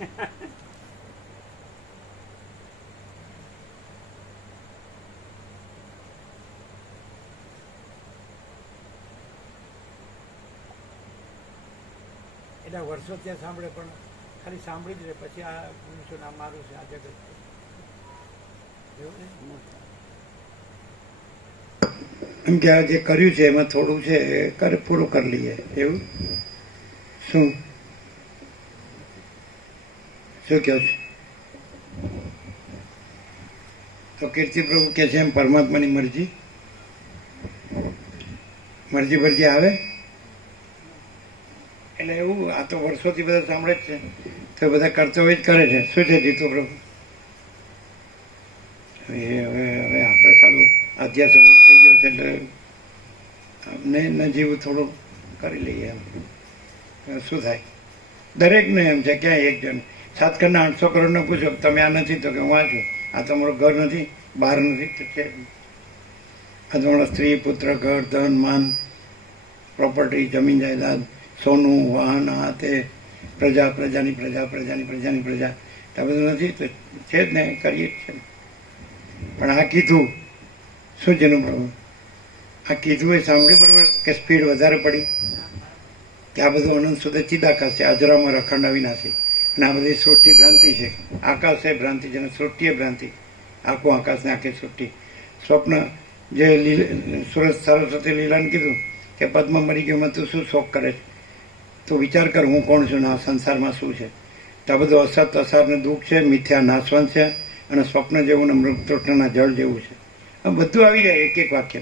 એટલા વર્ષો ત્યાં સાંભળે પણ ખાલી સાંભળી જ રહે, પછી આ મનુષ્યનું નામ મારું છે, આ જગત એવું ને. એમ કે આ જે કર્યું છે એમાં થોડું છે કરે પૂરું કરી લઈએ, એવું શું શું કહો છો? તો કીર્તિ પ્રભુ કે છે એમ પરમાત્માની મરજી મરજી આવે એટલે એવું. આ તો વર્ષોથી બધા સાંભળે જ છે, તો બધા કર્તવ્ય જ કરે છે. શું છે જીતુ પ્રભુ? હવે આપણે સારું અધ્યાસ રૂટ થઈ ગયો છે એટલે અમને ન જીવું થોડું કરી લઈએ એમ. શું થાય? દરેકને એમ છે. ક્યાંય એક જણ 7 કરોડના 800 કરોડને પૂછો તમે આ નથી તો કે હું આ છું. આ તમારું ઘર નથી, બહાર નથી તો છે. આ તમારા સ્ત્રી પુત્ર ઘર ધન માન પ્રોપર્ટી જમીન જાયદાદ સોનું વાહન આ તે પ્રજા પ્રજાની પ્રજા પ્રજાની પ્રજાની પ્રજા આ બધું નથી તો છે જ ને, કરીએ જ છે. પણ આ કીધું શું જેનું પ્રભુ આ કીધું એ સાંભળ્યું બરાબર કે સ્પીડ વધારે પડી કે આ બધું અનંત સુધી ચિદાકાશ છે, અજરામાં અખંડ અવિનાશી. અને આ બધી સૃષ્ટિ ભ્રાંતિ છે. આકાશ એ ભ્રાંતિ છે અને સૃષ્ટિ એ ભ્રાંતિ. આખું આકાશ ને આખી સૃષ્ટિ સ્વપ્ન. જે સુરત સરસ્વતી લીલાને કીધું કે પદ્મ મરી ગયોમાં તું શું શોખ કરે છે, તું વિચાર કર હું કોણ છું ને આ સંસારમાં શું છે. તો આ બધું અસત અસાર ને દુઃખ છે, મિથ્યા નાશવંત છે અને સ્વપ્ન જેવું ને મૃગ તૃષ્ણના જળ જેવું છે. આ બધું આવી જાય એક એક વાક્ય.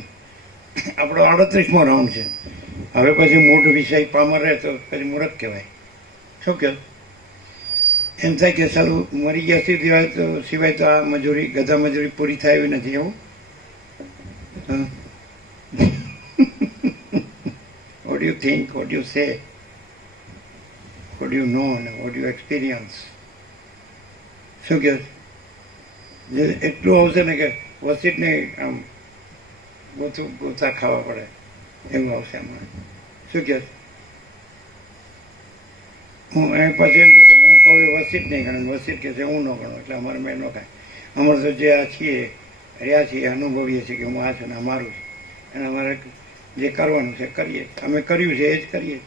આપણો 38મો રાઉન્ડ છે. હવે પછી મૂળ વિષય પામર રહે તો પછી મૂર્ખ કહેવાય. શું કહે? એમ થાય કે સારું મરી ગયા સિવાય તો આ મજૂરી ગધા મજૂરી પૂરી થાય એવી નથી, એવું. What do you think? What do you say? What do you know? What do you experience? શું કહે? એટલું આવશે ને કે વસીટને આમ ગોતા ખાવા પડે એવું આવશે અમારે. શું કહે? હું એ પછી એમ કે હું કહું વસીટ નહીં ગણે, વસીટ કે છે હું ન ગણું, એટલે અમારે મેં ન કાંઈ. અમારે તો જે આ છીએ રહ્યા છીએ અનુભવીએ છીએ કે હું આ છું ને અમારું છે, અને અમારે જે કરવાનું છે કરીએ. અમે કર્યું છે એ જ કરીએ.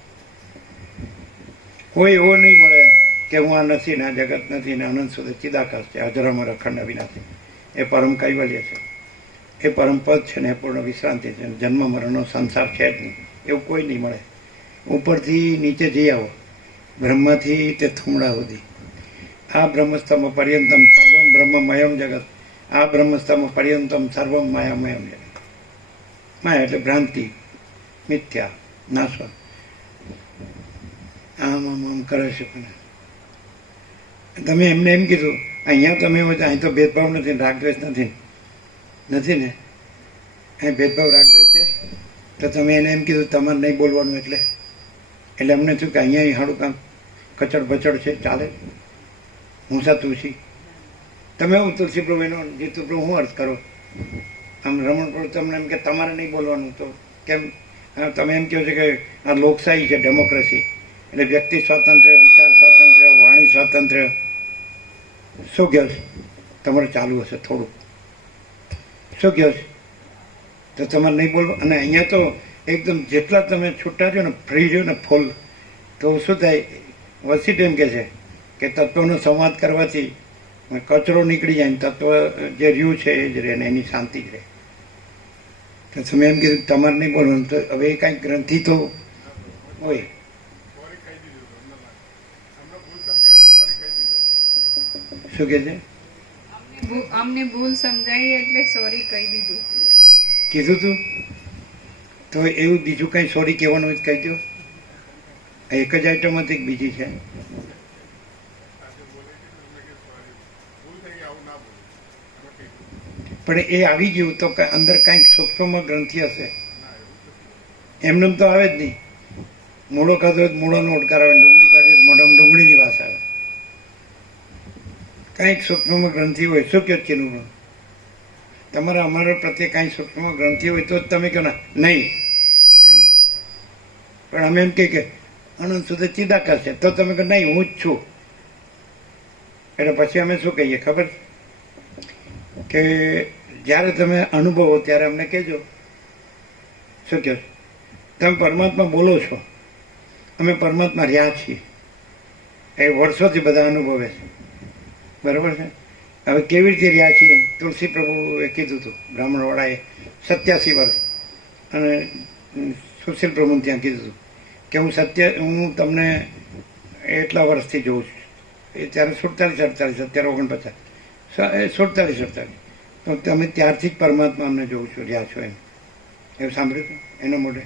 કોઈ એવો નહીં મળે કે હું આ નથી ને આ જગત નથી ને અનંત સુધી ચિદાકાશ છે, અજરામર અખંડ અવિનાશી. એ પરમ કૈવલ્ય છે, એ પરમ પદ છે ને એ પૂર્ણ વિશ્રાંતિ છે. જન્મ મરણનો સંસાર છે જ નહીં, એવું કોઈ નહીં મળે. ઉપરથી નીચે જઈ આવો, બ્રહ્મથી તે થુમડા સુધી. આ બ્રહ્મસ્તંભ પર્યંતમ સર્વમ બ્રહ્મમયમ જગત. આ બ્રહ્મસ્તંભ પર્યંતમ સર્વમ માયામયમ જગત. માયા એટલે ભ્રાંતિ, મિથ્યા, નાશવંત. આમ આમ આમ કરે છે. પણ તમે એમને એમ કીધું અહીંયા તમે હોય તો અહીં તો ભેદભાવ નથી, રાગદ્વેષ નથી નથી ને. અહીં ભેદભાવ રાગદ્વેષ છે તો તમે એને એમ કીધું તમારે નહીં બોલવાનું એટલે અમને થયું કે અહીંયા હાડું કામ કચડ બચડ છે, ચાલે. હું સા તુલસી, તમે હું તુલસી પ્રભુ એનો જીતુ પ્રભુ હું અર્થ કરો? આમ રમણ પ્રભુ તમને એમ કે તમારે નહીં બોલવાનું તો કેમ? તમે એમ કહો છો કે આ લોકશાહી છે, ડેમોક્રેસી એટલે વ્યક્તિ સ્વાતંત્ર્ય, વિચાર સ્વાતંત્ર્ય, વાણી સ્વાતંત્ર્ય. શું કહો છો? તમારે ચાલુ હશે થોડુંક. શું કહો છો? તો તમારે નહીં બોલવું. અને અહીંયા તો એકદમ જેટલા તમે છૂટા રહ્યો ને, ફ્રી રહ્યો ને, ફૂલ, તો શું થાય? વસીટ એમ કે છે કે તત્વનો સંવાદ કરવાથી કચરો નીકળી જાય ને તત્વ જે રહ્યું છે એ જ રહે ને એની શાંતિ જ રહે. તો તમે એમ કીધું તમારે નહીં બોલવાનું, તો હવે એ કાંઈક ગ્રંથિ તો હોય. શું કે છે? અમને ભૂલ સમજાઈ એટલે સોરી કહી દીધું. કીધું તું તો એવું બીજું કઈ સોરી કહેવાનું હોય કહી દો. એક જ આઈટમ હતી બીજી છે? પણ એ આવી ગયું તો અંદર કાંઈક સૂક્ષ્મ ગ્રંથિ હશે. એમને તો આવે જ નહીં. મૂળો ખાધો મૂળોનો ઓડકાર આવે, ડુંગળી કાઢી મોઢામાં ડુંગળીની વાસ આવે. કાંઈક સૂક્ષ્મ ગ્રંથિ હોય. શું કહો ચીનું? તમારા અમારા પ્રત્યે કાંઈ સૂક્ષ્મ ગ્રંથિ હોય તો જ તમે કહો ના નહીં એમ. પણ અમે એમ કે અનંત સુધી ચિદાકાશ છે તો તમે કહો નહીં હું જ છું. એટલે પછી અમે શું કહીએ ખબર કે જ્યારે તમે અનુભવો ત્યારે અમને કહેજો. શું કહો? તમે પરમાત્મા બોલો છો, અમે પરમાત્મા રહ્યા છીએ, એ વર્ષોથી બધા અનુભવે છે. બરાબર છે. હવે કેવી રીતે રહ્યા છીએ? તુલસી પ્રભુએ કીધું હતું, બ્રાહ્મણવાળાએ 87 વર્ષ, અને સુશીલ પ્રભુને ત્યાં કીધું હતું કે હું તમને એટલા વર્ષથી જોઉં છું. એ ત્યારે 47, 48, અત્યારે 49, 47, 48, તો તમે ત્યારથી જ પરમાત્મા અમને જોઉં છું, રહ્યા છો એમ. એવું સાંભળ્યું હતું એના મોઢે?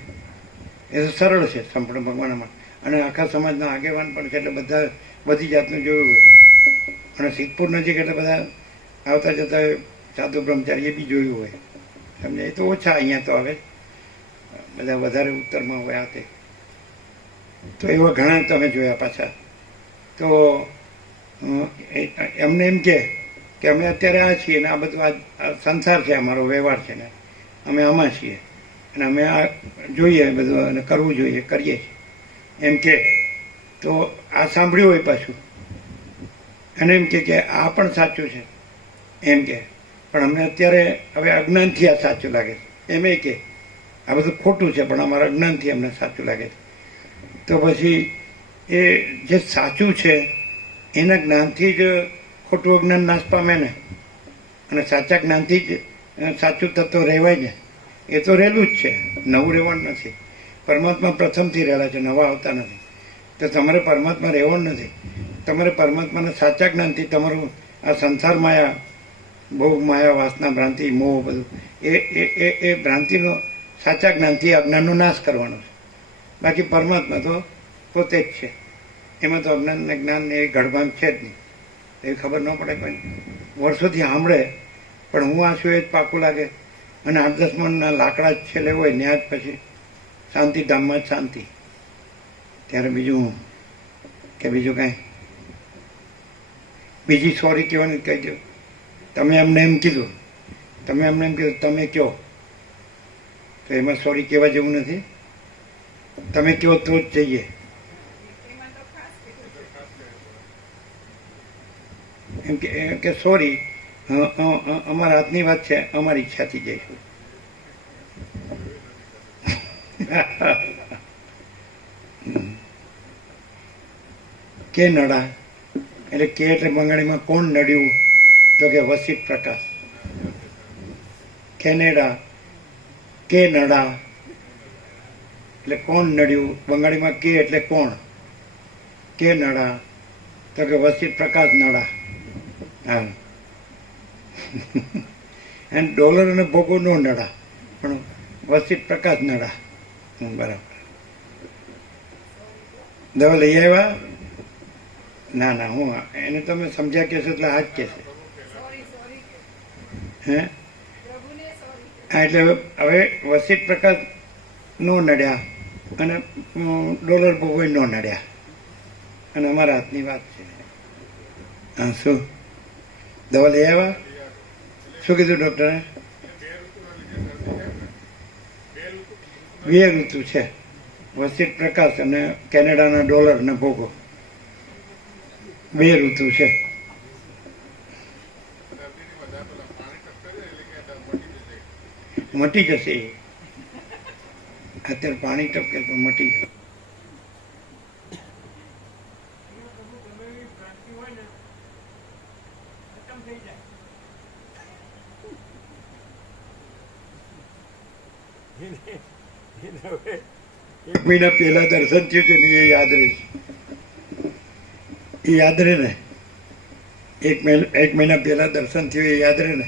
એ તો સરળ છે સંપૂર્ણ ભગવાનમાં. અને આખા સમાજના આગેવાન પણ છે, એટલે બધા બધી જાતનું જોયું હોય. અને સિદ્ધપુર નજીક એટલે બધા આવતા જતા સાધુ બ્રહ્મચારી એ બી જોયું હોય. સમજાય? એ તો ઓછા અહીંયા તો આવે, બધા વધારે ઉત્તરમાં હોય આ તે. તો એવા ઘણા તમે જોયા પાછા. તો એમને એમ કે અમે અત્યારે આ છીએ ને આ બધું આ સંસાર છે, અમારો વ્યવહાર છે ને અમે આમાં છીએ, અને અમે આ જોઈએ બધું અને કરવું જોઈએ, કરીએ છીએ એમ કે. તો આ સાંભળ્યું હોય પાછું, અને એમ કે આ પણ સાચું છે એમ કે, પણ અમને અત્યારે હવે અજ્ઞાનથી આ સાચું લાગે છે એમ કે આ બધું ખોટું છે, પણ અમારા અજ્ઞાનથી અમને સાચું લાગે છે. તો પછી એ જે સાચું છે એના જ્ઞાનથી જ ખોટું અજ્ઞાન નાશ પામે ને, અને સાચા જ્ઞાનથી જ સાચું તત્વ રહેવાય ને. એ તો રહેલું જ છે, નવું રહેવાનું નથી. પરમાત્મા પ્રથમથી રહેલા છે, નવા આવતા નથી. તો તમારે પરમાત્મા રહેવાનું નથી. તમારે પરમાત્માના સાચા જ્ઞાનથી તમારું આ સંસાર માયા, ભોગ માયા, વાસના, ભ્રાંતિ, મોહ, બધું એ ભ્રાંતિનો સાચા જ્ઞાનથી અજ્ઞાનનો નાશ કરવાનો છે. બાકી પરમાત્મા તો પોતે જ છે, એમાં તો અજ્ઞાન ને જ્ઞાન એ ઘડભાંગ છે જ નહીં. એવી ખબર ન પડે કોઈ, વર્ષોથી સાંભળે, પણ હું આ છું એ જ પાકું લાગે. અને 8-10 મણના લાકડા જ છેલ્લે હોય ત્યાં જ પછી શાંતિ ધામમાં જ શાંતિ. ત્યારે બીજું કે બીજું કાંઈ બીજી સોરી કહેવાની કહી દો. તમે એમને એમ કીધું, તમે એમને એમ કીધું, તમે કહો તો એમાં સોરી કહેવા જેવું નથી. તમે કહો તો જ જઈએ. એમ કે સોરી, અમારા હાથની વાત છે, અમારી ઈચ્છાથી જઈશું. કે નડા એટલે કે એટલે બંગાળીમાં કોણ નડ્યું? તો કે વસિત પ્રકાશ. કેનેડા કે નડા એટલે કોણ નડ્યું? બંગાળીમાં કે એટલે કોણ? કે નડા તો કે વસિત પ્રકાશ નડા. હા. અને ડોલર અને ભોગો નો નડા, પણ વસિત પ્રકાશ નડા. બરાબર. દવા લઈ આવ્યા? ના ના, હું એને તમે સમજ્યા કહેશો એટલે આ જ કહેશે. હે? હા, એટલે હવે વસિત પ્રકાશ નો નડ્યા અને ડોલર ભોગોય નો નડ્યા, અને અમારા હાથની વાત છે. હા, શું દવા લઈ આવ્યા? શું કીધું ડોક્ટરે? 2 ઋતુ છે, વસિત પ્રકાશ અને કેનેડાના ડોલર ને ભોગો. 2 ઋતુ છે. મટી જશે એ. અત્યારે પાણી ટપકે તો મટી જશે. એક મહિના પહેલા દર્શન થયું છે ને એ યાદ રહેશે. એ યાદ રહે ને, એક મહિના પહેલા દર્શન થયું એ યાદ રહે ને.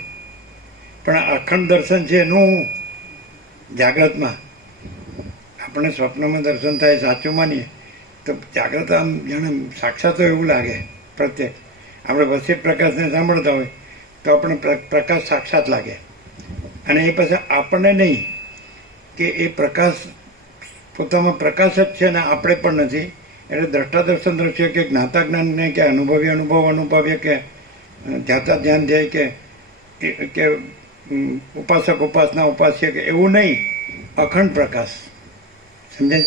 પણ અખંડ દર્શન છે એનું જાગ્રતમાં. આપણે સ્વપ્નમાં દર્શન થાય સાચું માનીએ તો જાગ્રત આમ જાણે સાક્ષાત એવું લાગે. પ્રત્યેક આપણે વસિત પ્રકાશને સાંભળતા હોય તો આપણે પ્રકાશ સાક્ષાત લાગે. અને એ પછી આપણને નહીં કે એ પ્રકાશ પોતામાં પ્રકાશ જ છે ને આપણે પણ નથી. એટલે દ્રષ્ટા દર્શન દ્રશ્ય કે જ્ઞાતા જ્ઞાનને કે અનુભવી અનુભવ અનુભવીએ કે ધ્યાતા ધ્યાન ધ્યેય કે ઉપાસક ઉપાસના ઉપાસ્ય કે એવું નહીં, અખંડ પ્રકાશ. સમજાય?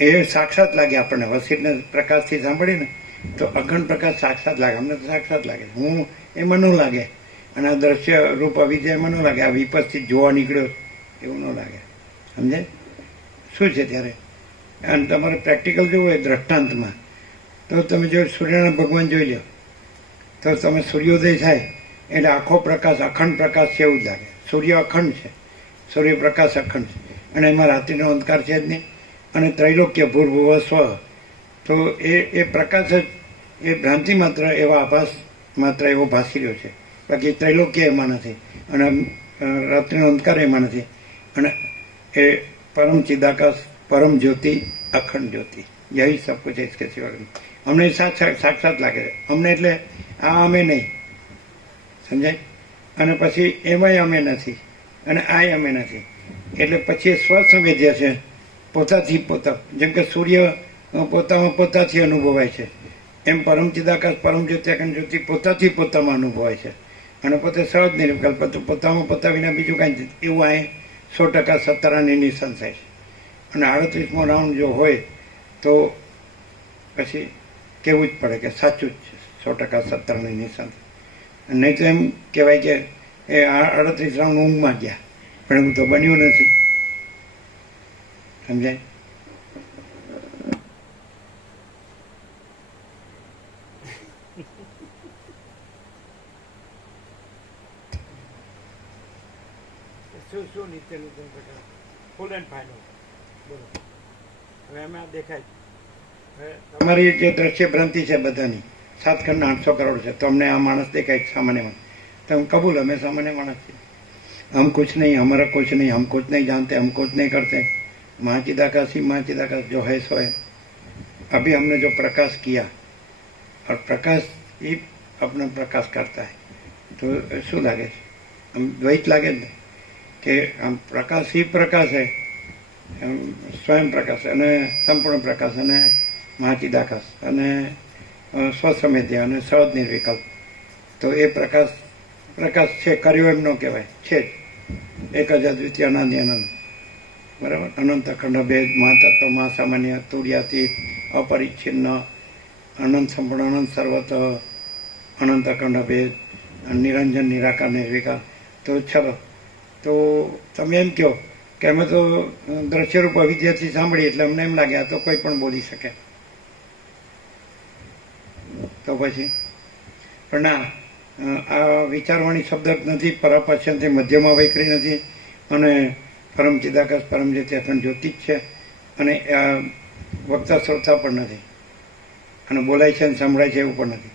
એ સાક્ષાત લાગે આપણને. વસિતને પ્રકાશથી સાંભળીને તો અખંડ પ્રકાશ સાક્ષાત લાગે. અમને તો સાક્ષાત લાગે. હું એમાં ન લાગે, અને આ દ્રશ્ય રૂપ અવિદ્યા એમાં ન લાગે. આ વિપસ્થિત જોવા નીકળ્યો એવું ન લાગે. સમજે શું છે ત્યારે? અને તમારે પ્રેક્ટિકલ જોવું હોય દ્રષ્ટાંતમાં, તો તમે જો સૂર્યનારાયણ ભગવાન જોઈ લો, તો તમે સૂર્યોદય થાય એટલે આખો પ્રકાશ અખંડ પ્રકાશ છે એવું જ લાગે. સૂર્ય અખંડ છે, સૂર્યપ્રકાશ અખંડ છે, અને એમાં રાત્રિનો અંધકાર છે જ નહીં. અને ત્રૈલોક્ય ભૂર્ભુવ સ્વ, તો એ પ્રકાશ જ એ ભ્રાંતિ માત્ર એવા આભાસ માત્ર એવો ભાસી રહ્યો છે. બાકી ત્રૈલોક્ય એમાં નથી, અને રાત્રિનો અંધકાર એમાં નથી. અને એ પરમ ચિદાકાશ, પરમ જ્યોતિ, અખંડ જ્યોતિ, યહી સબ કુછ હૈ ઇસકે સિવા. અમને સાક્ષાત લાગે છે. અમને એટલે આ અમે નહીં, સમજાય? અને પછી એમાંય અમે નથી, અને આય અમે નથી. એટલે પછી એ સ્વસંવેદ્ય છે, પોતાથી પોતા. જેમ કે સૂર્ય પોતામાં પોતાથી અનુભવાય છે, એમ પરમ ચિદાકાશ, પરમ જ્યોતિ, અખંડ જ્યોતિ પોતાથી પોતામાં અનુભવાય છે. અને પોતે સહજ નિર્વિકલ્પ, પોતામાં પોતા વિના બીજું કાંઈ નથી. એવું અહીં 100% સત્તરાની નિસંશય છે. અને 38મો રાઉન્ડ જો હોય તો પછી કહેવું જ પડે કે સાચું જ છે, 100% સત્તરાની નિસંશય. નહીં તો એમ કહેવાય કે એ 38 રાઉન્ડ ઊંઘમાં ગયા, પણ એવું તો બન્યું નથી. સમજાય? શું નીચેનું ફૂલ એન્ડ ફાઇનલ બોલો. હવે એમાં દેખાય તમારી જે દ્રશ્ય ભ્રાંતિ છે બધાની 7 ખંડના 800 કરોડ છે. તો અમને આ માણસ દેખાય સામાન્ય માણસ, તો हम कबूल, हमें सामान्य मानस है. हम कुछ नहीं, हमारा कुछ नहीं, हम कुछ नहीं जानते, हम कुछ नहीं करते. महाचिदाकाश ही महाचिदाकाश जो है सो है. अभी हमने जो प्रकाश किया, और प्रकाश ही अपना प्रकाश करता है, तो શું લાગે છે? આમ દ્વૈત લાગે જ ને કે આમ પ્રકાશ ही પ્રકાશ है, સ્વયં પ્રકાશ અને સંપૂર્ણ પ્રકાશ અને મહાચિદાકાશ અને સ્વસમેધ્ય અને સહજ નિર્વિકલ્પ. તો એ પ્રકાશ છે, કર્યો એમ ન કહેવાય, છે જ. એક જ અદ્વિતીય અનાદિ અનંત, બરાબર? અનંત અખંડ ભેદ, મહાતત્વ, મહાસામાન્ય, તુર્યાતીત, અપરિચ્છિન્ન, અનંત સંપૂર્ણ, અનંત સર્વત, અનંત અખંડ ભેદ, નિરંજન, નિરાકાર, નિર્વિકાર. તો ચલો, તો તમે એમ કહો કે અમે તો દ્રશ્યરૂપ અવિદ્યાથી સાંભળીએ એટલે અમને એમ લાગે આ તો કોઈ પણ બોલી શકે. તો પછી પણ ના, આ વિચારવાણી શબ્દ નથી, પરાપશ્યંથી મધ્યમાં વૈખરી નથી, અને પરમ ચિદાકાશ, પરમ જ્યોતિ, અખંડ જ્યોતિ જ છે. અને વક્તા શ્રોતા પણ નથી, અને બોલાય છે અને સંભળાય છે એવું પણ નથી.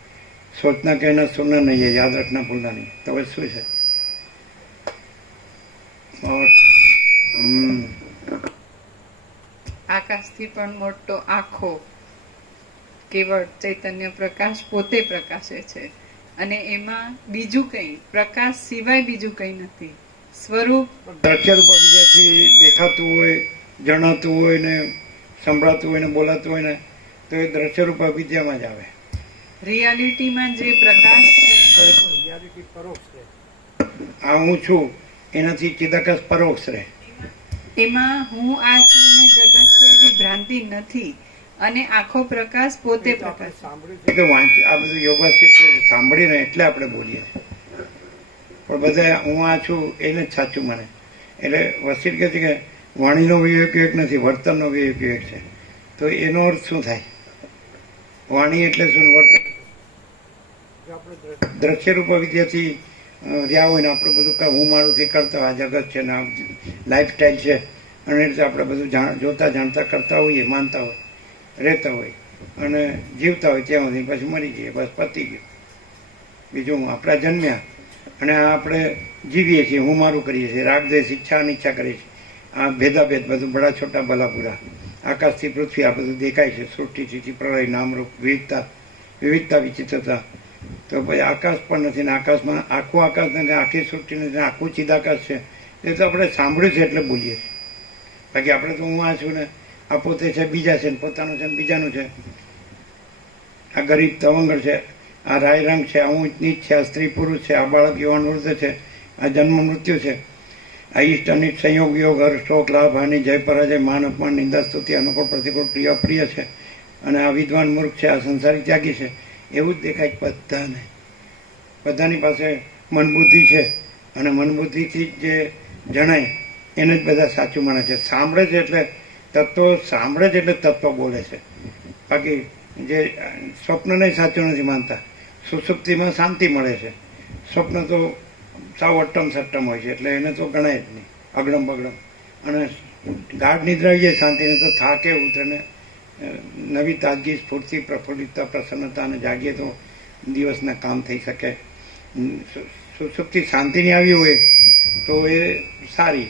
સોચના કહેના સુનના નહીં, યાદ રાખના ભૂલના નહીં. તો હવે શું છે? આકાશથી પણ મોટો આખો કેવળ ચૈતન્ય પ્રકાશ પોતે પ્રકાશે છે, અને એમાં બીજું કંઈ પ્રકાશ સિવાય બીજું કંઈ નથી. સ્વરૂપ દ્રશ્યરૂપ અવિદ્યાથી દેખાતું હોય, જણાતું હોય ને સંભળાતું હોય ને બોલાતું હોય ને, તો એ દ્રશ્યરૂપ અવિદ્યામાં જ આવે. રિયાલિટીમાં જે પ્રકાશ છે, રિયાલિટી પરોક્ષ રહે. આ હું છું એનાથી ચિદાકાશ પરોક્ષ રહે. એમાં હું આ છું ને જગત છે એવી ભ્રાંતિ નથી, અને આખો પ્રકાશ પોતે પ્રકાશ. સાંભળ્યું કે વાંચી આ બધું યોગાસિત સાંભળીને એટલે આપણે બોલીએ, પણ બધા હું આ છું એને જ સાચું મને. એટલે વસીલ કહે છે કે વાણીનો વિવેક વિવેક નથી, વર્તનનો વિવેક વિવેક છે. તો એનો અર્થ શું થાય? વાણી એટલે શું, વર્તન? જો આપણે દ્રશ્યરૂપ અવિદ્યાથી રહ્યા હોય ને આપણે બધું હું મારુંથી કરતા હોય, આ જગત છે ને આ લાઈફસ્ટાઈલ છે, અને એટલે આપણે બધું જોતા જાણતા કરતા હોઈએ, માનતા હોય, રહેતા હોય અને જીવતા હોય, ત્યાં સુધી પછી મરી જઈએ, બસ પતી ગયું. બીજું આપણા જન્મ્યા અને આપણે જીવીએ છીએ, હું મારું કરીએ છીએ, રાગદ્વેષ, ઈચ્છા અનિચ્છા કરીએ છીએ. આ ભેદાભેદ બધું બડા છોટા ભલા બુરા, આકાશથી પૃથ્વી આ બધું દેખાય છે, સૃષ્ટિથી પ્રલય, નામરૂપ, વિવિધતા વિચિત્રતા. તો પછી આકાશ પણ નથી ને આકાશમાં આખું આકાશ નથી, આખી સૃષ્ટિ નથી, આખું ચિદાકાશ છે. એ તો આપણે સાંભળ્યું છે એટલે બોલીએ છીએ. બાકી આપણે તો હું આ છું ને આ પોતે છે, બીજા છે, પોતાનું છે, બીજાનું છે. આ ગરીબ તવંગર છે, આ રાય રંગ છે, આ ઊંચ નીચ છે, આ સ્ત્રી પુરુષ છે, આ બાળક યુવાન વૃદ્ધ છે, આ જન્મ મૃત્યુ છે, આ ઈષ્ટ અનિષ્ટ, સંયોગ યોગ, હર્ષ શોક, લાભ હાનિ, જય પરાજય, માન અપમાન, નિંદા સ્તુતિ, અનુકૂળ પ્રતિકૂળ, પ્રિય અપ્રિય છે. અને આ વિદ્વાન મૂર્ખ છે, આ સંસારી ત્યાગી છે, એવું જ દેખાય બધાને. બધાની પાસે મનબુદ્ધિ છે અને મનબુદ્ધિથી જે જણાય એને જ બધા સાચું માને છે. સાંભળે છે એટલે તત્વ બોલે છે. બાકી જે સ્વપ્નને સાચું નથી માનતા. સુષુપ્તિમાં શાંતિ મળે છે, સ્વપ્ન તો સાવ અટ્ટમ સટ્ટમ હોય છે, એટલે એને તો ગણાય જ નહીં, અગડમ બગડમ. અને ગાઢ નિદ્રા જે શાંતિને તો થાકે ઉતરે ને નવી તાજગી, સ્ફૂર્તિ, પ્રફુલ્લિતતા, પ્રસન્નતા અને જાગીએ તો દિવસના કામ થઈ શકે. સુષુપ્તિ શાંતિની આવી હોય તો એ સારી,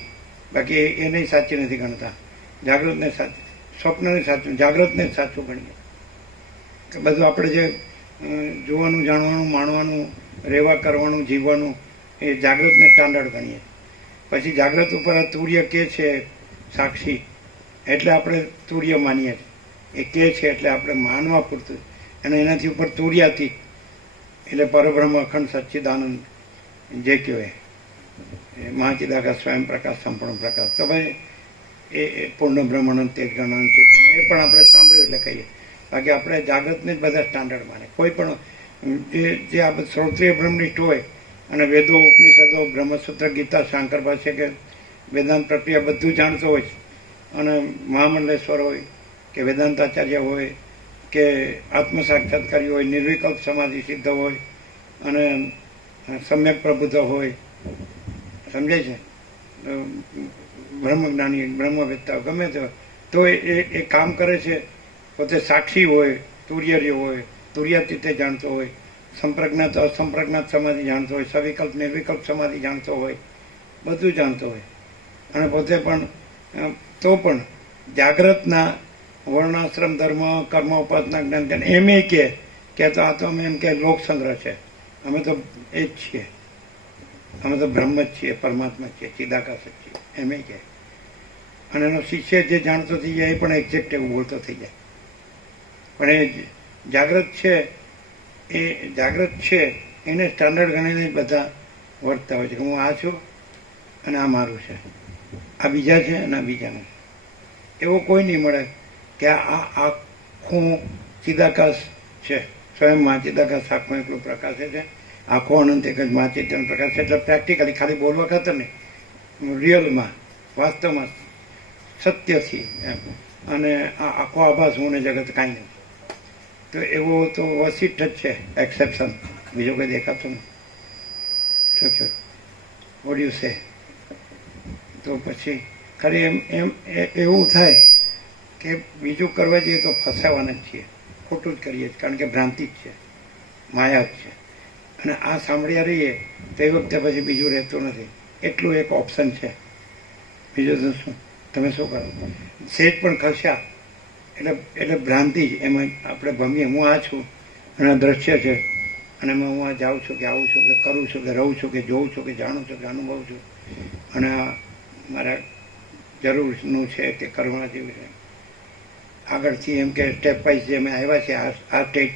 બાકી એને સાચી નથી ગણતા. જાગૃતને સાચું, સ્વપ્નને સાચું, જાગૃતને જ સાચું ગણીએ. બધું આપણે જે જોવાનું, જાણવાનું, માણવાનું, રહેવા કરવાનું, જીવવાનું એ જાગૃતને સ્ટાન્ડર્ડ ગણીએ. પછી જાગૃત ઉપર આ તુર્ય કે છે સાક્ષી, એટલે આપણે તુર્ય માનીએ છીએ. એ કે છે એટલે આપણે માનવા પૂરતું, અને એનાથી ઉપર તુર્યાતીત એટલે પરબ્રહ્મ, અખંડ, સચ્ચિદાનંદ જે કહેવાય મહાચિદાકાશ, સ્વયં પ્રકાશ, સંપૂર્ણ પ્રકાશ. તો ભાઈ એ પૂર્ણ બ્રહ્મણ, તેજ ગણ, એ પણ આપણે સાંભળ્યું એટલે કહીએ. બાકી આપણે જાગૃતને જ બધા સ્ટાન્ડર્ડ માને. કોઈ પણ જે આ શ્રોત્રિય બ્રહ્મનિષ્ઠ હોય અને વેદો, ઉપનિષદો, બ્રહ્મસૂત્ર, ગીતા, શાંકર ભાષ્ય કે વેદાંત પ્રક્રિયા બધું જાણતો હોય અને મહામંડલેશ્વર હોય કે વેદાંતાચાર્ય હોય કે આત્મ સાક્ષાત્કારી હોય, નિર્વિકલ્પ સમાધિ સિદ્ધ હોય અને સમ્યક પ્રબુદ્ધ હોય, સમજાય છે, બ્રહ્મજ્ઞાની, બ્રહ્મવેત્તા ગમે તે, તો એ કામ કરે છે. પોતે સાક્ષી હોય, તુર્ય હોય, તુર્યાતીતે જાણતો હોય, સંપ્રજ્ઞાત અસંપ્રજ્ઞાત સમાધિ જાણતો હોય, સવિકલ્પ નિર્વિકલ્પ સમાધિ જાણતો હોય, બધું જાણતો હોય. અને પોતે પણ તો પણ જાગ્રતના વર્ણાશ્રમ, ધર્મ, કર્મ, ઉપાસના, જ્ઞાન ધ્યાન એમ એ કે તો આ તો અમે એમ કે લોક સંગ્રહ છે, અમે તો એ જ છીએ, અમે તો બ્રહ્મ જ છીએ, પરમાત્મા છીએ, ચિદાકાશ જ છીએ, એમ એ કે. અને એનો શિષ્ય જે જાણતો થઈ જાય એ પણ એક્ઝેક્ટ એવું બોલતો થઈ જાય. પણ એ જાગ્રત છે એને સ્ટાન્ડર્ડ ગણીને બધા વર્તતા હોય છે કે હું આ છું અને આ મારું છે, આ બીજા છે અને આ બીજાનું છે. એવો કોઈ નહીં મળે કે આ આખું ચિદાકાશ છે, સ્વયં મા ચિદાકાશ આખું એટલું પ્રકાશે છે, આખો અનંત એક જ મા ચૈતન્ય પ્રકાશ છે. એટલે પ્રેક્ટિકલી ખાલી બોલવા ખાતર નહીં, રિયલમાં, વાસ્તવમાં, સત્યથી એમ. અને આ આખો આભાસ હું ને જગત કાંઈ નથી. તો એવો તો વસિષ્ઠ જ છે એક્સેપ્શન, બીજો કંઈ દેખાતો નહીં. શું કહ્યું? What you say? તો પછી ખરી એમ એવું થાય કે બીજું કરવા જઈએ તો ફસાવાના જ છીએ, ખોટું જ કરીએ છીએ, કારણ કે ભ્રાંતિ જ છે, માયા જ છે. અને આ સાંભળ્યા રહીએ તો એ વખતે પછી બીજું રહેતું નથી. એટલું એક ઓપ્શન છે. બીજું તો શું, તમે શું કરો? સેજ પણ ખસ્યા એટલે ભ્રાંતિ જ, એમાં આપણે ભમીએ. હું આ છું અને આ દ્રશ્ય છે અને એમાં હું આ જાઉં છું કે આવું છું કે કરું છું કે રહું છું કે જોઉં છું કે જાણું છું કે અનુભવું છું, અને આ મારા જરૂરનું છે કે કરવા જેવું છે. આગળથી એમ કે સ્ટેપ વાઇઝ જે અમે આવ્યા છે આ સ્ટેટ,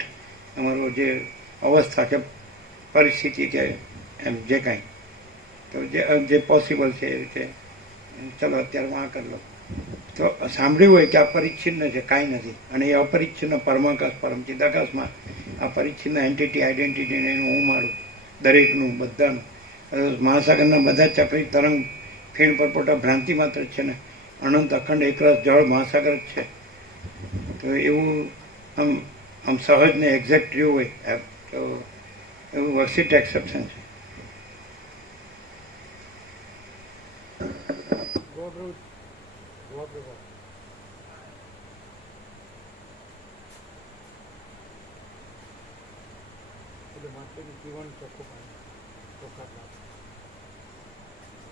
અમારો જે અવસ્થા કે પરિસ્થિતિ કે એમ જે કાંઈ, તો જે પોસિબલ છે એ રીતે ચલો અત્યારે હું આ કરી લો. તો સાંભળ્યું હોય કે આ પરિચ્છિન્ન છે, કાંઈ નથી. અને એ અપરિચ્છિન્ન પરમાકાશ, પરમ ચિદાકાશમાં આ પરિચ્છિન્ન એન્ટિટી, આઈડેન્ટિટીને એનું હું મારું, દરેકનું, બધાનું. મહાસાગરના બધા ચક્રી તરંગ ફીણ પરપોટા ભ્રાંતિ માત્ર જ છે ને, અનંત અખંડ એકરસ જળ મહાસાગર જ છે. તો એવું આમ સહજ ને એક્ઝેક્ટ રહ્યું હોય તો એવું વસિષ્ઠ એક્સેપ્શન છે.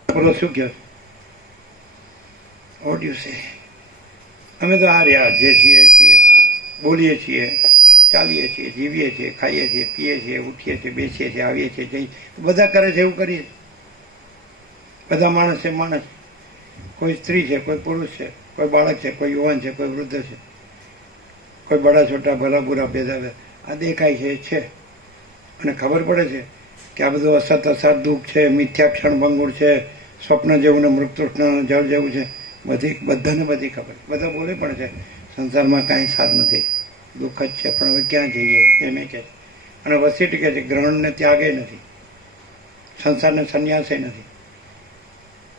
બોલો શું કહો? What you say? અમે તો આ રહ્યા જે છીએ, બોલીએ છીએ, ચાલીએ છીએ, જીવીએ છીએ, ખાઈએ છીએ, પીએ છીએ, ઉઠીએ છીએ, બેસીએ છીએ, આવીએ છીએ, જઈએ. બધા કરે છે એવું કરીએ. બધા માણસ છે, માણસ. કોઈ સ્ત્રી છે, કોઈ પુરુષ છે, કોઈ બાળક છે, કોઈ યુવાન છે, કોઈ વૃદ્ધ છે, કોઈ બડા છોટા, ભલા બુરા, ભેદા. આ દેખાય છે. અને ખબર પડે છે કે આ બધું અસત દુઃખ છે, મિથ્યા ક્ષણ ભંગુર છે, સ્વપ્ન જેવું ને મૃતૃષ્ણ જળ જેવું છે. બધાને બધી ખબર. બધા બોલે પણ છે સંસારમાં કાંઈ સાર નથી, દુઃખ જ છે, પણ હવે ક્યાં જઈએ એમ કહે છે. અને વસીઠ કહે છે ગ્રહણને ત્યાગે નથી, સંસારને સંન્યાસે નથી,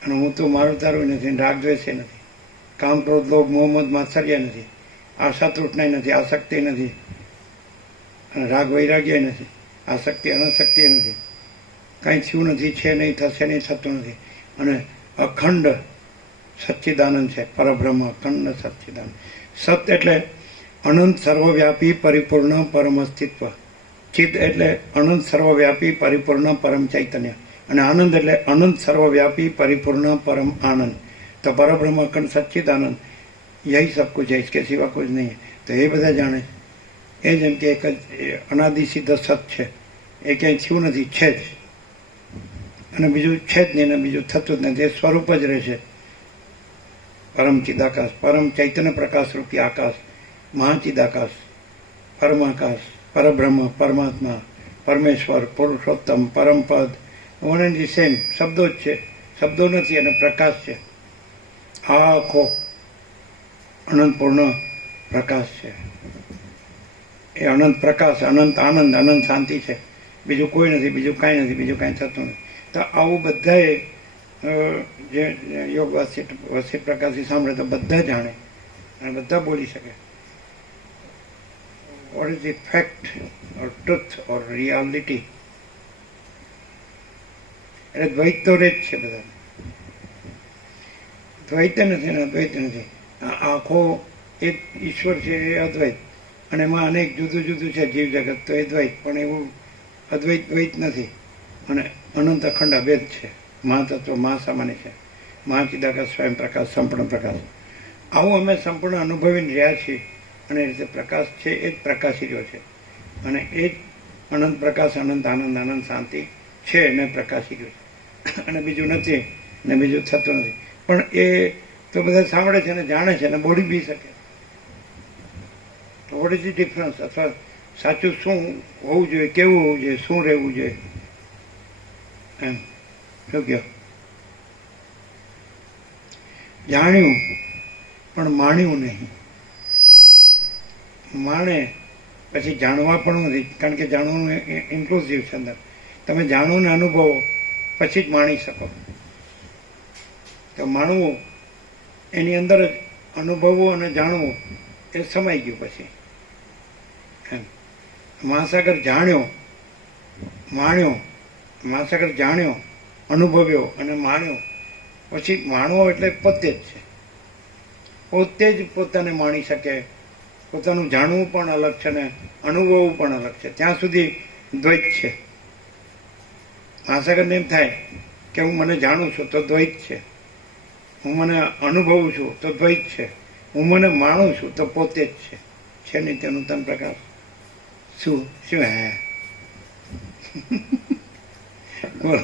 અને હું તો મારું તારું નથી, રાગ દ્વેષે નથી, કામ ક્રોધ લોભ મોહમ્મદ માત્સર્ય નથી, આશા તૃષ્ણાય નથી, આસક્તિ નથી, અને રાગ વૈરાગ્ય નથી, આસક્તિ અનાસક્તિ નથી, કાંઈ થયું નથી, છે નહીં, થશે નહીં, થતું નથી, અને અખંડ સચ્ચિદાનંદ છે, પરબ્રહ્મ અખંડ સચ્ચિદાનંદ. સત એટલે અનંત સર્વવ્યાપી પરિપૂર્ણ પરમ અસ્તિત્વ, ચિત્ત એટલે અનંત સર્વવ્યાપી પરિપૂર્ણ પરમ ચૈતન્ય, અને આનંદ એટલે અનંત સર્વવ્યાપી પરિપૂર્ણ પરમ આનંદ. તો પરબ્રહ્મ અખંડ સચ્ચિદાનંદ યહી સબ કુછ है, इसके सिवा कुछ नहीं है. તો એ બધા જાણે. એ જેમ કે એક જ અનાદિ સિદ્ધ સત છે, એ ક્યાંય થયું નથી, છે જ, અને બીજું છે જ નહીં, અને બીજું થતું જ નથી, એ સ્વરૂપ જ રહેશે. પરમ ચિદાકાશ, પરમ ચૈતન્ય પ્રકાશ રૂપી આકાશ, મહાચિદાકાશ, પરમાકાશ, પરબ્રહ્મ, પરમાત્મા, પરમેશ્વર, પુરુષોત્તમ, પરમપદ, વન એન્ડ ધી સેમ શબ્દો જ છે, શબ્દો નથી, અને પ્રકાશ છે. આખો અનંતપૂર્ણ પ્રકાશ છે. એ અનંત પ્રકાશ, અનંત આનંદ, અનંત શાંતિ છે. બીજું કોઈ નથી, બીજું કાંઈ નથી, બીજું કાંઈ થતું નથી. તો આવું બધાએ જે યોગ વસીઠ પ્રકાશથી સાંભળે તો બધા જાણે અને બધા બોલી શકે. What is the fact or truth or reality? એટલે દ્વૈત તો રહે જ છે બધા. દ્વૈત નથી ને અદ્વૈત નથી. આખો એક ઈશ્વર છે એ અદ્વૈત, અને એમાં અનેક જુદું જુદું છે જીવ જગત, તો એ દ્વૈત, પણ એવું અદ્વૈત દ્વૈત નથી. અને અનંત અખંડ અભેદ છે. મહાતત્વ મહાસામાન્ય છે, મહાચિદાકાશ, સ્વયં પ્રકાશ, સંપૂર્ણ પ્રકાશ. આવું અમે સંપૂર્ણ અનુભવીને રહ્યા છીએ, અને એ રીતે પ્રકાશ છે એ જ પ્રકાશી રહ્યો છે, અને એ જ અનંત પ્રકાશ, અનંત આનંદ, અનંત શાંતિ છે, એને પ્રકાશી રહ્યો છે, અને બીજું નથી, ને બીજું થતું નથી. પણ એ તો બધા સાંભળે છે ને જાણે છે, અને બોલી બી શકે. તો વોટ ઇઝ ધી ડિફરન્સ? અથવા સાચું શું હોવું જોઈએ, કેવું હોવું જોઈએ, શું રહેવું જોઈએ, એમ શું કહો? જાણ્યું પણ માણ્યું નહીં. માણે પછી જાણવા પણ નથી, કારણ કે જાણવાનું ઇન્ક્લુઝિવ છે અંદર. તમે જાણો ને અનુભવો પછી જ માણી શકો. તો માણવું એની અંદર જ, અનુભવવું અને જાણવું એ સમાઈ ગયું પછી એમ. મહાસાગર જાણ્યો, માણ્યો, મહાસાગર જાણ્યો, અનુભવ્યો અને માણ્યો, પછી માણવો એટલે પોતે જ છે. પોતે જ પોતાને માણી શકે. પોતાનું જાણવું પણ અલગ છે ને અનુભવવું પણ અલગ છે. ત્યાં સુધી દ્વૈત છે. મહાસાગરને એમ થાય કે હું મને જાણું છું તો દ્વૈત છે, હું મને અનુભવું છું તો દ્વૈત છે, હું મને માણું છું તો પોતે જ છે નહીં તે નૂતન પ્રકાશ. શું શું હે બોલો.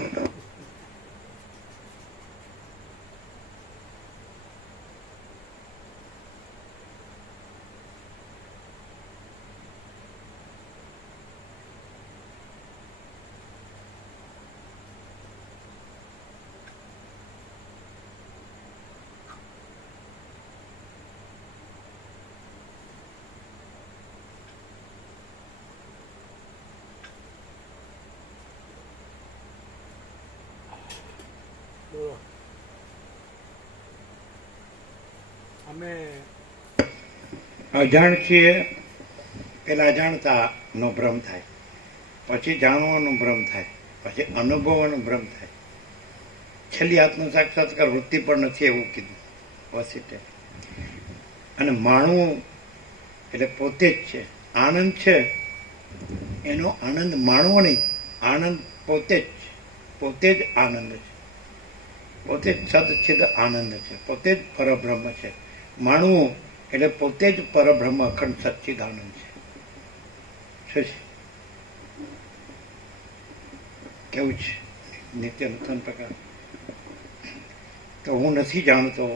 અમે અજાણ છીએ, પેલા અજાણતાનો ભ્રમ થાય, પછી જાણવાનો ભ્રમ થાય, પછી અનુભવવાનો ભ્રમ થાય, છેલ્લી આત્મ સાક્ષાત્કાર વૃત્તિ પણ નથી એવું કીધું વસીઠે. અને માણવું એટલે પોતે જ છે. આનંદ છે એનો આનંદ માણવો નહીં, આનંદ પોતે જ, પોતે જ આનંદ છે, પોતે જ સદચિદ આનંદ છે, પોતે જ પરબ્રહ્મ છે. માણવું એટલે પોતે જ પરબ્રહ્મ અખંડ સચ્ચિદ આનંદ છે. શું છે? કેવું છે? નિત્ય નૂતન પ્રકાર. તો હું નથી જાણતો,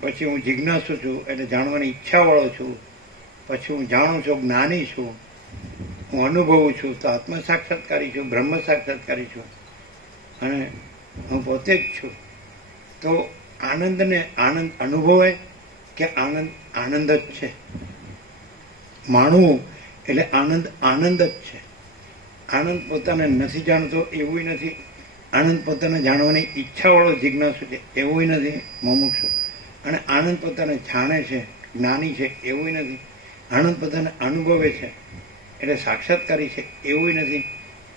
પછી હું જિજ્ઞાસુ છું એટલે જાણવાની ઈચ્છાવાળો છું, પછી હું જાણું છું, જ્ઞાની છું, હું અનુભવું છું તો આત્મ સાક્ષાત્કારી છું, બ્રહ્મ સાક્ષાત્કારી છું, અને હું પોતે જ છું. તો આનંદને આનંદ અનુભવાય કે આનંદ આનંદ જ છે? માણવું એટલે આનંદ આનંદ જ છે. આનંદ પોતાને નથી જાણતો એવું નથી, આનંદ પોતાને જાણવાની ઈચ્છાવાળો જિજ્ઞાસુ છે એવું નથી મુમુક્ષુ, અને આનંદ પોતાને જાણે છે જ્ઞાની છે એવું નથી, આનંદ પોતાને અનુભવે છે એટલે સાક્ષાત્કારી છે એવું નથી,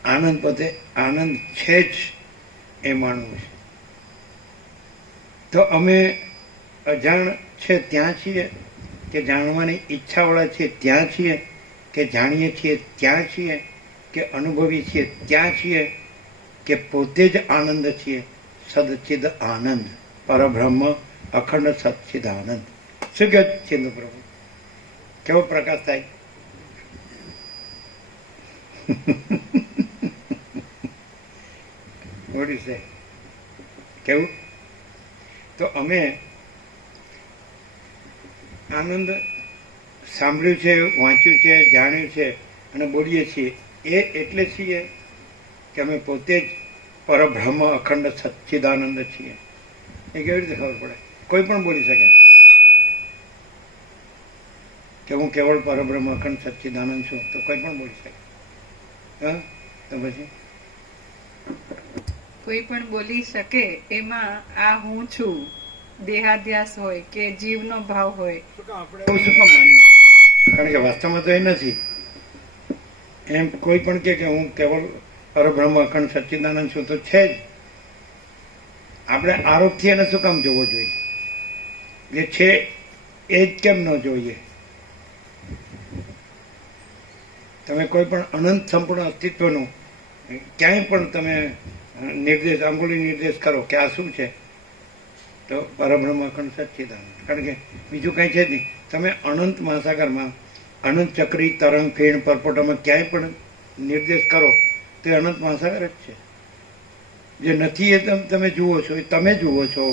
આનંદ પોતે આનંદ છે જ એ માનવું છે. તો અમે અજાણ છે ત્યાં છીએ કે જાણવાની ઈચ્છાવાળા છીએ ત્યાં છીએ કે જાણીએ છીએ ત્યાં છીએ કે અનુભવી છીએ ત્યાં છીએ કે પોતે જ આનંદ છીએ, સદચિદ આનંદ, પરબ્રહ્મ, અખંડ સચ્ચિદ આનંદ. શું કહે ચિંદુ પ્રભુ? કેવો પ્રકાશ થાય? What is that? કેવું? તો અમે આનંદ સાંભળ્યું છે, વાંચ્યું છે, જાણ્યું છે અને બોલીએ છીએ એ એટલે છીએ કે અમે પોતે જ પરબ્રહ્મ અખંડ સચ્ચિદાનંદ છીએ. એ કેવી રીતે ખબર પડે? કોઈ પણ બોલી શકે કે હું કેવળ પરબ્રહ્મ અખંડ સચ્ચિદાનંદ છું, તો કોઈ પણ બોલી શકે. હા, તો પછી કોઈ પણ બોલી શકે એમાં આ હું છું દેહાધ્યાસ હોય કે જીવનો ભાવ હોય. શું કામ આપણે એવું શું કામ માનીએ? કારણ કે વાસ્તવમાં તો એ નથી. એમ કોઈ પણ કે હું કેવળ પરબ્રહ્મ અખંડ સચ્ચિદાનંદ છું તો છે જ. આપણે આરોપથી એને શું કામ જોવો જોઈએ? જે છે એ જ કેમ ન જોઈએ? તમે કોઈ પણ અનંત સંપૂર્ણ અસ્તિત્વનું ક્યાંય પણ તમે નિર્દેશ, આંગુલી નિર્દેશ કરો કે આ શું છે, તો પરબ્રહ્મ અખંડ સચ્ચિદાનંદ. કારણ કે બીજું કંઈ છે જ નહીં. તમે અનંત મહાસાગરમાં અનંત ચક્રી તરંગ ફેણ પરપોટામાં ક્યાંય પણ નિર્દેશ કરો તો એ અનંત મહાસાગર જ છે. જે નથી એ તમે જુઓ છો, એ તમે જુઓ છો.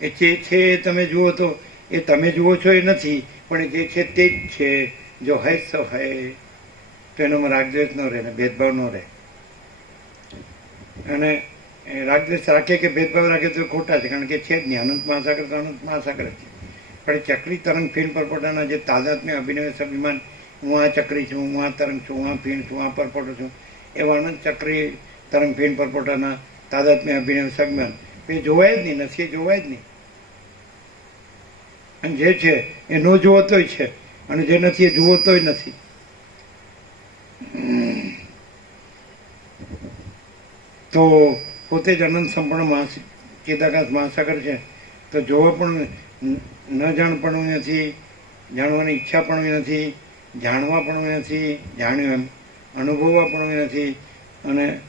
એ જે છે એ તમે જુઓ તો એ તમે જુઓ છો એ નથી, પણ જે છે તે જ છે. જો હૈ સો હૈ, તો એનામાં રાગદ્વેષ ન રહે ને ભેદભાવ ન રહે. અને રાગદ્વેષ રાખે કે ભેદભાવ રાખે તો ખોટા છે, કારણ કે છે જ નહીં. અનંત મહાસાગર તો અનંત મહાસાગર જ છે. પણ ચક્રી તરંગ ફીણ પરપોટાના જે તાદાત્મ્ય અભિનય અભિમાન, હું આ ચક્રી છું, હું આ તરંગ છું, હું આ ફીણ છું, આ પરપોટો છું, એવા અનંત ચક્રી તરંગ ફીણ પરપોટાના તાદાત્મ્ય અભિનય અભિમાન એ જોવાય જ નહીં, નથી એ જોવાય જ નહીં. અને જે છે એ ન જુઓ તોય છે, અને જે નથી એ જુઓ તોય નથી. તો પોતે જ અનંત સંપૂર્ણ ચિદાકાશ મહાસાગર છે. તો જોવો પણ ન જાણપણું નથી, જાણવાની ઈચ્છા પણ નથી, જાણવા પણ નથી, જાણ્યું એમ અનુભવવા પણ નથી. અને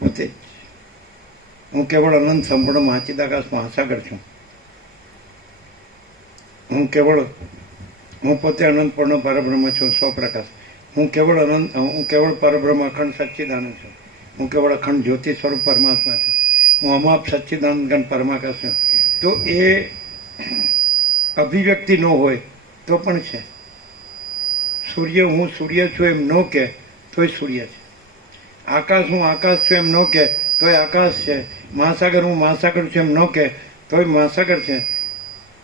પોતે જ હું કેવળ અનંત સંપૂર્ણ મહાચિદાકાશ મહાસાગર છું. હું પોતે અનંતપૂર્ણ પરબ્રહ્મ છું, સ્વપ્રકાશ. હું કેવળ પરબ્રહ્મ અખંડ સચ્ચિદાનંદ છું. હું કેવળ અખંડ જ્યોતિ સ્વરૂપ પરમાત્મા છું. હું અમાપ સચ્ચિદાનંદ ગણ પરમાકાશ છું. તો એ અભિવ્યક્તિ ન હોય તો પણ છે. સૂર્ય હું સૂર્ય છું એમ ન કે તોય સૂર્ય છે. આકાશ હું આકાશ છું એમ ન કે તોય આકાશ છે. મહાસાગર હું મહાસાગર છું એમ ન કે તોય મહાસાગર છે.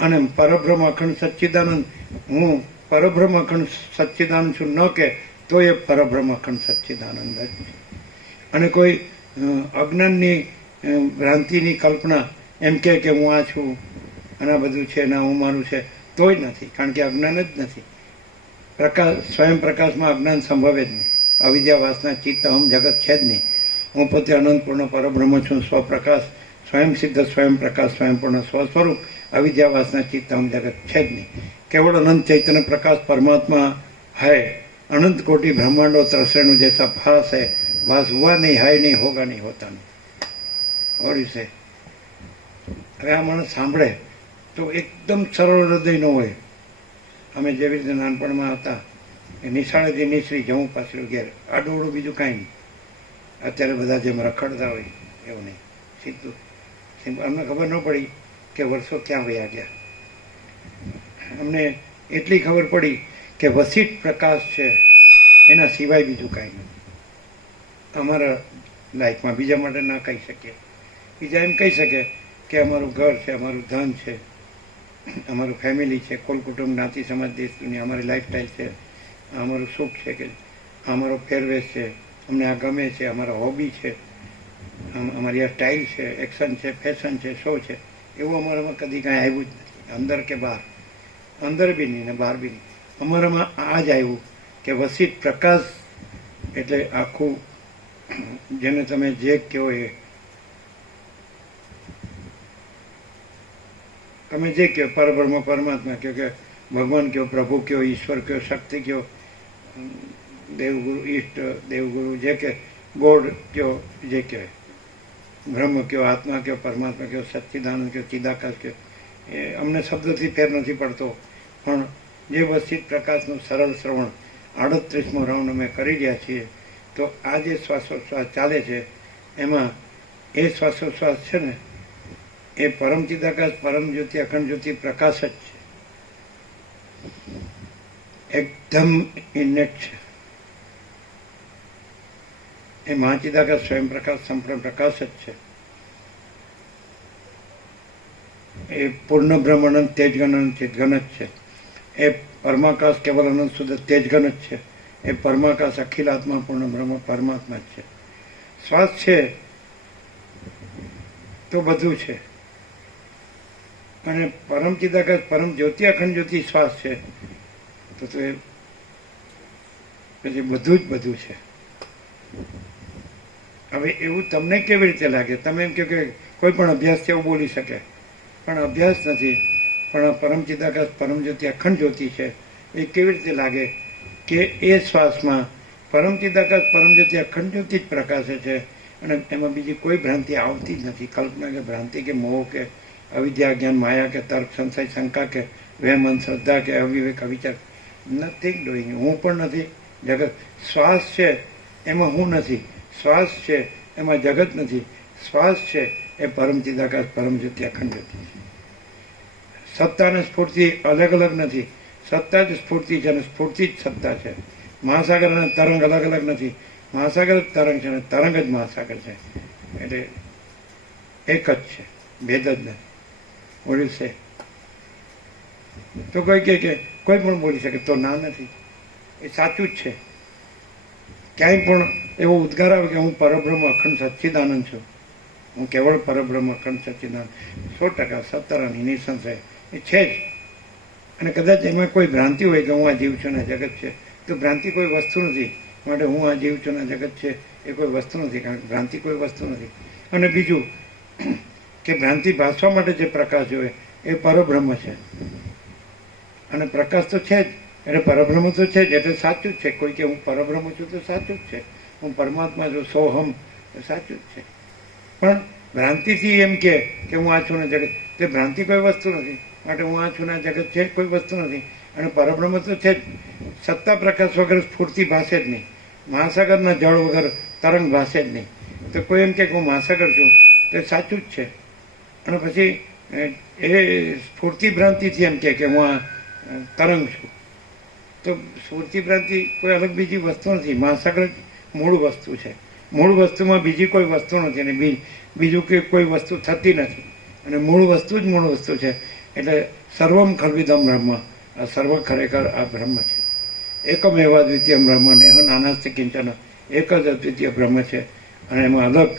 અને પરબ્રહ્મ અખંડ સચ્ચિદાનંદ હું પરબ્રહ્મ અખંડ સચ્ચિદાનંદ છું ન કે તો એ પરબ્રહ્મ અખંડ સચ્ચિદાનંદ જ છે. અને કોઈ અજ્ઞાનની ભ્રાંતિની કલ્પના એમ કે હું આ છું અને આ બધું છે ને હું મારું છે, તોય નથી. કારણ કે અજ્ઞાન જ નથી. પ્રકાશ, સ્વયં પ્રકાશમાં અજ્ઞાન સંભવે જ નહીં. અવિદ્યા વાસના ચિત્ત અહમ જગત છે જ નહીં. હું પોતે અનંતપૂર્ણ પરબ્રહ્મ છું, સ્વપ્રકાશ, સ્વયં સિદ્ધ, સ્વયં પ્રકાશ, સ્વયંપૂર્ણ સ્વસ્વરૂપ. અવિદ્યા વાસના ચિત્ત અહમ જગત છે જ નહીં. केवल अनंत चैतन्य प्रकाश परमात्मा है. अनंत कोटि ब्रह्मांडों तरसरेणु जैसा भास है. भास हुआ नहीं, है नहीं, होगा नहीं, होता नहीं. और इसे હવે આ માણસ સાંભળે તો એકદમ સરળ હૃદય ન હોય. અમે જેવી રીતે નાનપણમાં હતા એ નિશાળેથી નિસરી જવું પાછળ ઘેર, આડોડું બીજું કાંઈ નહીં. અત્યારે બધા જેમ રખડતા હોય એવું નહીં, સીધું. અમને ખબર ન પડી કે વર્ષો ક્યાં વયા ગયા. અમને એટલી ખબર પડી કે વસિષ્ઠ પ્રકાશ છે, એના સિવાય બીજું કાંઈ નથી અમારા લાઈફમાં. બીજા માટે ના કહી શકીએ. બીજા એમ કહી શકે કે અમારું ઘર છે, અમારું ધન છે, અમારું ફેમિલી છે, કુલ કુટુંબ, જ્ઞાતિ, સમાજ, દેશ, દુનિયા, અમારી લાઈફસ્ટાઈલ છે, આ અમારું સુખ છે, કે આ અમારો પહેરવેશ છે, અમને આ ગમે છે, અમારા હોબી છે, અમારી આ સ્ટાઇલ છે, એક્શન છે, ફેશન છે, શો છે, એવું અમારામાં કદી કાંઈ આવ્યું જ નથી, અંદર કે બહાર. અંદર બી નહીં ને બહાર બી નહીં. અમારામાં આ જ આવ્યું કે વસિત પ્રકાશ એટલે આખું, જેને તમે જે કહો એ, તમે જે કહો, પરબ્રહ્મ પરમાત્મા કહો, કે ભગવાન કહો, પ્રભુ કહો, ઈશ્વર કહો, શક્તિ કહો, દેવગુરુ, ઈષ્ટ દેવગુરુ, જે કે ગોડ કહો, જે કહે, બ્રહ્મ કહો, આત્મા કહો, પરમાત્મા કહો, સચ્ચિદાનંદ કહો, ચિદાકાશ કહો, એ અમને શબ્દથી ફેર નથી પડતો. પણ જે વસિત પ્રકાશનું સરળ શ્રવણ 38મો રાઉન્ડ અમે કરી રહ્યા છીએ, તો આ જે શ્વાસોશ્વાસ ચાલે છે એમાં એ શ્વાસોશ્વાસ છે ને એ પરમ ચિદાકાશ, પરમ જ્યોતિ, અખંડ જ્યોતિ પ્રકાશ જ છે, એકદમ ઇનેટ છે. એ મહાચિદાકાશ, સ્વયં પ્રકાશ, સંપૂર્ણ પ્રકાશ જ છે. એ પૂર્ણ બ્રહ્માનંદ, તેજગન, ચિદગન જ છે. એ પરમાકાશ, કેવલ અનંત શુદ્ધ તેજગન જ છે. એ પરમાકાશ, અખિલ આત્મા, પૂર્ણ બ્રહ્મ, પરમાત્મા જ છે. શ્વાસ છે તો બધું છે. અને પરમ ચિદાકાશ, પરમ જ્યોતિ, અખંડ જ્યોતિ શ્વાસ છે તો એ પછી બધું જ બધું છે. હવે એવું તમને કેવી રીતે લાગે? તમે એમ કહો કે કોઈ પણ અભ્યાસથી એવું બોલી શકે, પણ અભ્યાસ નથી. પણ આ પરમ ચિદાકાશ, પરમ જ્યોતિ, અખંડ જ્યોતિ છે. એ કેવી રીતે લાગે કે એ શ્વાસમાં પરમ ચિદાકાશ, પરમ જ્યોતિ, અખંડ જ્યોતિ જ પ્રકાશે છે, અને એમાં બીજી કોઈ ભ્રાંતિ આવતી જ નથી. કલ્પના કે ભ્રાંતિ કે મોહ કે અવિદ્યા, જ્ઞાન, માયા કે તર્ક, સંશય, શંકા કે વહેમન, શ્રદ્ધા કે અવિવેક, અવિચાર, નથિંગ ડુઈંગ. હું પણ નથી, જગત. શ્વાસ છે એમાં હું નથી, શ્વાસ છે એમાં જગત નથી. શ્વાસ છે એ પરમ ચિદાકાશ, પરમ જ્યોતિ, અખંડ જ્યોતિ છે. સત્તા અને સ્ફૂર્તિ અલગ અલગ નથી. સત્તા જ સ્ફૂર્તિ છે અને સ્ફૂર્તિ જ સત્તા છે. મહાસાગર અને તરંગ અલગ અલગ નથી. મહાસાગર જ તરંગ છે અને તરંગ જ મહાસાગર છે. એટલે એક જ છે, ભેદ જ નથી. બોલ્યું છે તો કોઈ કે કોઈ પણ બોલી શકે, તો ના નથી. એ સાચું જ છે. ક્યાંય પણ એવો ઉદ્ગાર આવે કે હું પરબ્રહ્મ અખંડ સચ્ચિદાનંદ છું, હું કેવળ પરબ્રહ્મ અખંડ સચ્ચિદાનંદ, 100% સત્તરાની નિસંશય એ છે જ. અને કદાચ એમાં કોઈ ભ્રાંતિ હોય કે હું આ જીવ છું ને જગત છે, તો ભ્રાંતિ કોઈ વસ્તુ નથી. માટે હું આ જીવ છું ને જગત છે એ કોઈ વસ્તુ નથી, કારણ કે ભ્રાંતિ કોઈ વસ્તુ નથી. અને બીજું કે ભ્રાંતિ ભાસવા માટે જે પ્રકાશ જોઈએ એ પરબ્રહ્મ છે, અને પ્રકાશ તો છે જ, એટલે પરબ્રહ્મ તો છે જ, એટલે સાચું જ છે. કોઈ કે હું પરબ્રહ્મ છું તો સાચું જ છે, હું પરમાત્મા છું, સોહમ, તો સાચું જ છે. પણ ભ્રાંતિથી એમ કે હું આ છું ને જગત, તે ભ્રાંતિ કોઈ વસ્તુ નથી. માટે હું આ છું ને જગત છે કોઈ વસ્તુ નથી, અને પરબ્રહ્મ તો છે જ. સત્તા પ્રકાશ વગર સ્ફૂર્તિ ભાષે જ નહીં. મહાસાગરના જળ વગર તરંગ ભાષે જ નહીં. તો કોઈ એમ કે હું મહાસાગર છું તો એ સાચું જ છે. અને પછી એ સ્ફૂર્તિ ભ્રાંતિથી એમ કે હું આ તરંગ છું, તો સ્ફૂર્તિ ભ્રાંતિ કોઈ અલગ બીજી વસ્તુ નથી. મહાસાગર જ મૂળ વસ્તુ છે. મૂળ વસ્તુમાં બીજી કોઈ વસ્તુ નથી, અને બીજું કે કોઈ વસ્તુ થતી નથી, અને મૂળ વસ્તુ જ મૂળ વસ્તુ છે. એટલે સર્વમ ખલ્વિદમ બ્રહ્મ, આ સર્વ ખરેખર આ બ્રહ્મ છે. એકમેવ દ્વિતીય બ્રહ્મ, નેહ નાનાસ્તિ કિંચન, એક જ અદ્વિતીય બ્રહ્મ છે, અને એમાં અલગ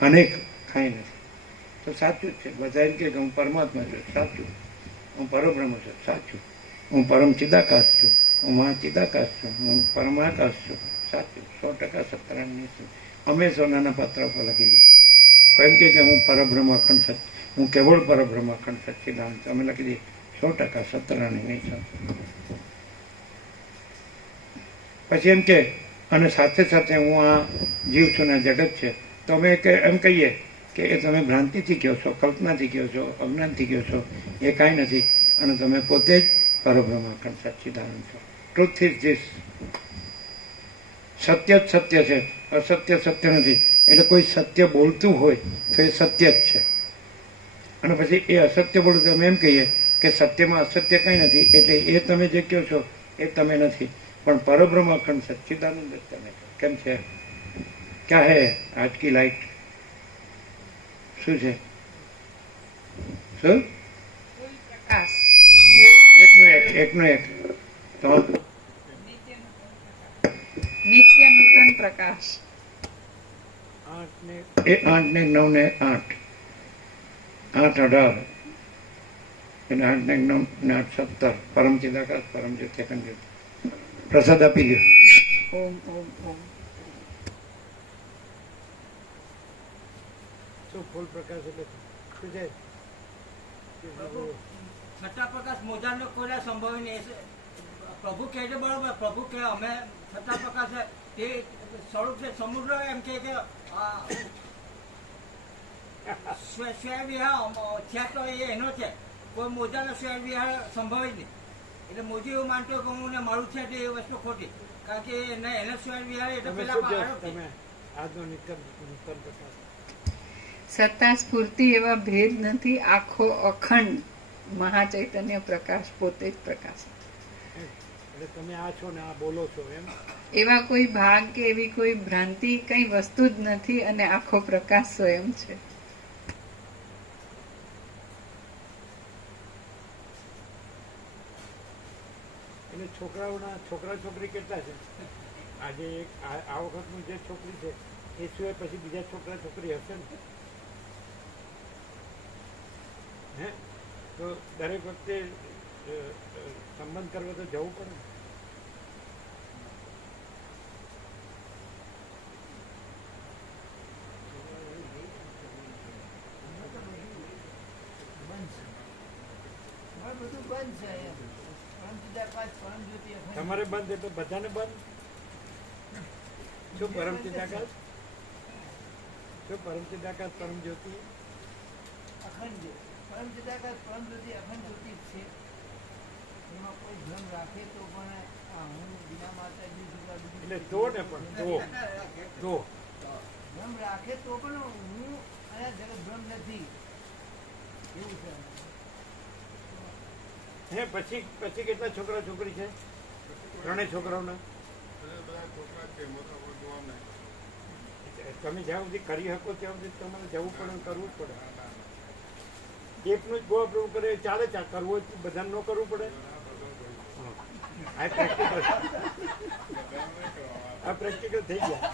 અનેક કાંઈ નથી. તો સાચું જ છે. બધા એમ કે હું પરમાત્મા છું, સાચું. હું પરબ્રહ્મ છું, સાચું. હું પરમ ચિદાકાશ છું, હું મહાચિદાકાશ છું, હું પરમાકાશ છું, સાચું. 100% સત્તરાની. અમે સોનાના પત્ર પર લખી દીધું. એમ કે હું પરબ્રહ્મ અખંડ સચ, હું કેવળ પરબ્રહ્મ અખંડ સચ્ચિદાનંદ, અમે લખી દઈએ 100% સત્તરાની નહીં. પછી એમ કે અને સાથે સાથે હું આ જીવ છું ને જગત છે, તો અમે એમ કહીએ કે એ તમે ભ્રાંતિથી કહો છો, કલ્પનાથી કહો છો, અજ્ઞાનથી કહો છો, એ કાંઈ નથી. અને તમે પોતે જ પરબ્રહ્મ અખંડ સચ્ચિદાનંદ છો. Truth is this. સત્ય જ સત્ય છે, અસત્ય સત્ય નથી. એટલે કોઈ સત્ય બોલતું હોય તો એ સત્ય જ છે. અને પછી એ અસત્ય બોલું તો અમે એમ કહીએ કે સત્યમાં અસત્ય કંઈ નથી. એટલે એ તમે જે કહો છો એ તમે નથી, પણ પરબ્રહ્મ અખંડ સચ્ચિદાનંદ જ તમે છો. કેમ છે? ક્યાં હે આજ કી લાઈટ? શું છે? શું? પ્રકાશ. એકનું એક તો નિત્ય નૂતન પ્રકાશ. 8 ને એ 8 ને 9 ને 8 18 અને 8 ને 9 ને 8 17 પરમ ચિદાકાશ પરમ જ્યોતિ અખંડ જ્યોતિ. પ્રસાદ આપી ગયો. ઓમ ઓમ ઓમ. શું ફૂલ પ્રકાશ એટલે શું છે? છઠ્ઠા પ્રકાશ મોજાનો કોઈ સંભવ નહીં. પ્રભુ કહે છે બરોબર, પ્રભુ કે અમે છઠ્ઠા પ્રકાશ છે તે સ્વરૂપ છે સમુદ્ર એમ કે સ્વયં વિહાર છે તો એ એનો છે. કોઈ મોજાનો સ્વયં વિહાર સંભવ જ નહીં. એટલે મોજી એવું માનતો કે હું ને મારું છે તે એ વસ્તુ ખોટી, કારણ કે એને સ્વયં વિહાર એટલે તમે પેલા શું કહો છો? આરોપ છે. તમે આજનો નૂતન પ્રકાશ સત્તા સ્ફૂર્તિ એવા ભેદ નથી. આખો અખંડ મહાચૈતન્ય પ્રકાશ પોતે જ પ્રકાશ. એટલે તમે આ છો ને આ બોલો છો એમ. એવા કોઈ ભાગ કે એવી કોઈ ભ્રાંતિ કઈ વસ્તુ જ નથી અને આખો પ્રકાશ સ્વયં છે. એટલે છોકરા છોકરી કેટલા છે? આજે એક આ વખતનું જે છોકરી છે એ સિવાય પછી બીજા છોકરા છોકરી હશે ને? હે તો દરેક વખતે સંબંધ કરવો તો જવું પડે ને. તમારે બંધ એટલે બધાને બંધ. શું પરમ ચિદાકાશ? શું પરમ ચિદાકાશ પરમ જ્યોતિ? અખંડ પરમ ચિદાકાશ પરમ જ્યોતિ અખંડ જ્યોતિ જ છે. એમાં કોઈ ભ્રમ રાખે તો પણ હું બીના માતાજી એટલે તો ને પણ તો ભ્રમ રાખે તો પણ હું અને જગત ભ્રમ નથી એવું છે. હે પછી કેટલા છોકરા છોકરી છે? ત્રણેય છોકરાઓના. તમે જ્યાં સુધી કરી શકો ત્યાં સુધી તમારે જવું પડે, કરવું જ પડે. એકનું જ ગો અપ્રૂવ કરે ચાલે, કરવું હોય તો બધાને ન કરવું પડે. આ પ્રેક્ટિકલ થઈ ગયા.